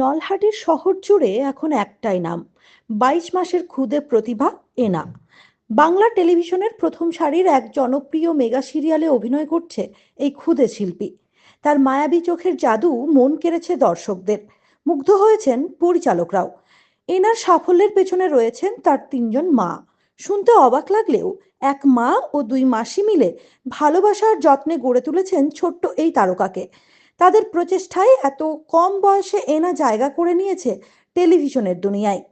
নলহাটির শহর জুড়ে এখন একটাই নাম, 22 মাসের খুদে প্রতিভা এনা। বাংলা টেলিভিশনের প্রথম সারির এক জনপ্রিয় মেগা সিরিয়ালে অভিনয় করছে এই ক্ষুদে শিল্পী। তার মায়াবী চোখের জাদু মন কেড়েছে দর্শকদের, মুগ্ধ হয়েছেন পরিচালকরাও। এনার সাফল্যের পেছনে রয়েছেন তার 3জন মা। শুনতে অবাক লাগলেও এক মা ও 2 মাসি মিলে ভালোবাসার যত্নে গড়ে তুলেছেন ছোট্ট এই তারকাকে। তাদের প্রচেষ্টায় এত কম বয়সে এনা জায়গা করে নিয়েছে টেলিভিশনের দুনিয়ায়।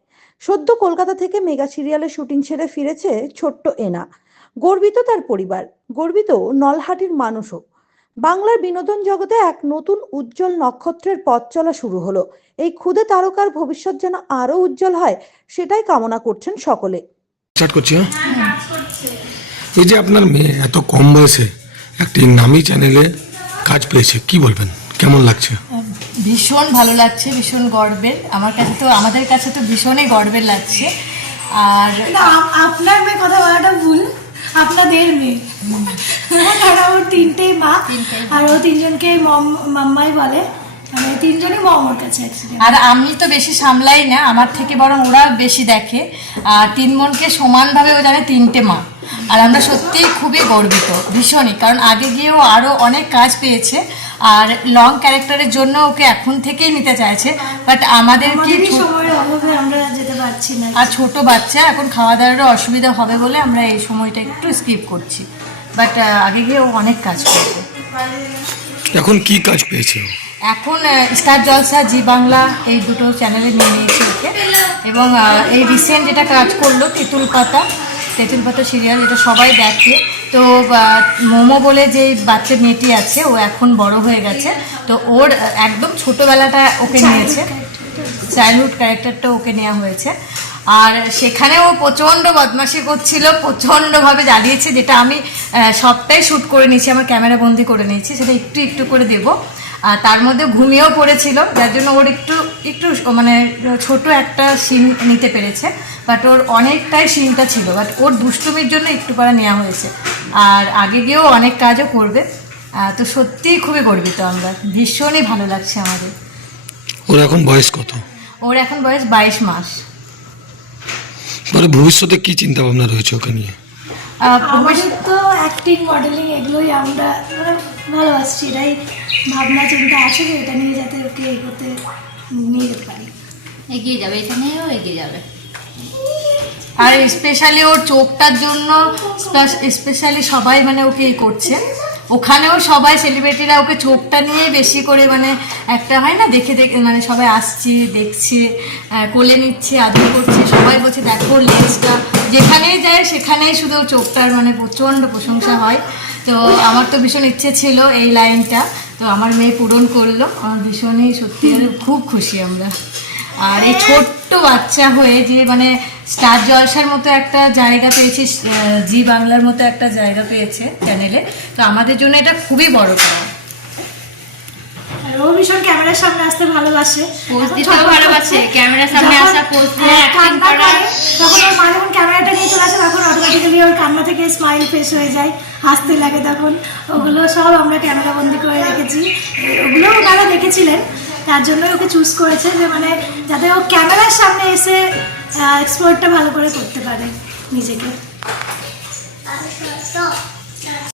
সদ্য কলকাতা থেকে মেগা সিরিয়ালের শুটিং সেরে ফিরেছে ছোট্ট এনা। গর্বিত তার পরিবার, গর্বিত নলহাটির মানুষও। বাংলার বিনোদন জগতে এক নতুন উজ্জ্বল নক্ষত্রের পথ চলা শুরু হলো। এই ক্ষুদে তারকার ভবিষ্যৎ যেন আরো উজ্জ্বল হয়, সেটাই কামনা করছেন সকলে। স্টার্ট করছি। এই যে আপনার মেয়ে এত কম বয়সে একটি নামী চ্যানেলে কাজ পেয়েছে, কি বলবেন, কেমন লাগছে? ভীষণ ভালো লাগছে, ভীষণ গর্বের। আমাদের কাছে তো ভীষণই গর্বের লাগছে। আর আপনার মেয়ে কথা বলাটা ভুল, আপনাদের মেয়ে। কারণ ওর 3টে মা, আর ও 3জনকে মাম্মাই বলে, মানে 3জনই মম ওর কাছে। আর আমি তো বেশি সামলাই না, আমার থেকে বরং ওরা বেশি দেখে। আর 3 বোনকে সমানভাবে ও জানে 3টে মা। আর আমরা সত্যিই খুবই গর্বিত, ভীষণই। কারণ আগে গিয়েও আরও অনেক কাজ পেয়েছে, আর লং ক্যারেক্টারের জন্য ওকে এখন থেকেই নিতে চাইছে। বাট আমাদের কি সময়ের অভাবে আমরা যেতে পারছি না, আর ছোট বাচ্চা, এখন খাওয়া দাওয়ারও অসুবিধা হবে বলে আমরা এই সময়টা একটু স্কিপ করছি। বাট আগে গিয়ে ও অনেক কাজ করবে। এখন কি কাজ পেয়েছে? এখন স্টার জলসা, জি বাংলা, এই দুটো চ্যানেলে নিয়ে নিয়েছে ওকে। এবং এই রিসেন্ট যেটা কাজ করলো তেঁতুল পাতা সিরিয়াল, এটা সবাই দেখে। তো মোমো বলে যে বাচ্চা মেয়েটি আছে, ও এখন বড় হয়ে গেছে। তো ওর একদম ছোটোবেলাটা ওকে নিয়েছে, চাইল্ডহুড ক্যারেক্টারটা ওকে নেওয়া হয়েছে। আর সেখানে ও প্রচণ্ড বদমাশি করছিল, প্রচণ্ডভাবে জ্বালিয়েছে, যেটা আমি সবটাই শ্যুট করে নিয়েছি, আমার ক্যামেরা বন্দি করে নিয়েছি, সেটা একটু একটু করে দেবো। আর তার মধ্যে ঘুমিয়েও পড়েছিল, যার জন্য ওর একটু মানে ছোট একটা সিন নিতে পেরেছে। বাট ওর অনেকটাই সিনটা ছিল, বাট ওর দুষ্টুমির জন্য একটু করে নেওয়া হয়েছে। আর আগে গিয়েও অনেক কাজও করবে। তো সত্যিই খুবই গর্বিত আমরা, ভীষণই ভালো লাগছে আমাদের। ওর এখন বয়স কত? ওর এখন বয়স 22 মাস। মানে ভবিষ্যতে কি চিন্তা ভাবনা রয়েছে ওকে নিয়ে? আমাদের তো অ্যাক্টিং, মডেলিং এগুলোই আমরা মানে ভালোবাসছি, এটাই ভাবনা চিন্তা আছে যে এটা নিয়ে যাতে ওকে এগোতে নিয়ে যেতে পারি। এগিয়ে যাবে, এটা নিয়েও এগিয়ে যাবে। আর স্পেশালি ওর চোখটার জন্য স্পেশালি সবাই মানে ওকে করছে। ওখানেও সবাই সেলিব্রিটিরা ওকে চোখটা নিয়ে বেশি করে, মানে একটা হয় না, দেখে মানে সবাই আসছে, দেখছে, কোলে নিচ্ছে, আদর করছে, সবাই বলছে দেখো লেন্সটা। যেখানেই যায় সেখানেই শুধু চোখটার মানে প্রচণ্ড প্রশংসা হয়। তো আমার তো ভীষণ ইচ্ছে ছিল এই লাইনটা, তো আমার মেয়ে পূরণ করলো। আমার ভীষণই সত্যি খুব খুশি আমরা। আর এই ছোট্ট বাচ্চা হয়ে যে মানে স্টার জলসার মতো একটা জায়গা পেয়েছে, জি বাংলার মতো একটা জায়গা পেয়েছে চ্যানেলে, তো আমাদের জন্য এটা খুবই বড় পাওয়া। আর ও ভীষণ ক্যামেরার সামনে আসতে ভালোবাসে, পোজ দিতেও ভালোবাসে, ক্যামেরার সামনে আসা, পোজ দিয়ে অ্যাক্টিং করা। তখন ওর মা যখন ক্যামেরাটা নিয়ে চলে আসে, তখন অটোমেটিক্যালি ওর কান্না থেকে স্মাইল ফেস হয়ে যায়, হাসতে লাগে তখন। ওগুলো সব আমরা ক্যামেরা বন্দি করে রেখেছি, ওগুলো ওনারা দেখেছিলেন, তার জন্য ওকে চুজ করেছে যে মানে যাতে ও ক্যামেরার সামনে এসে এক্সপ্লোরটা ভালো করে করতে পারে নিজেকে।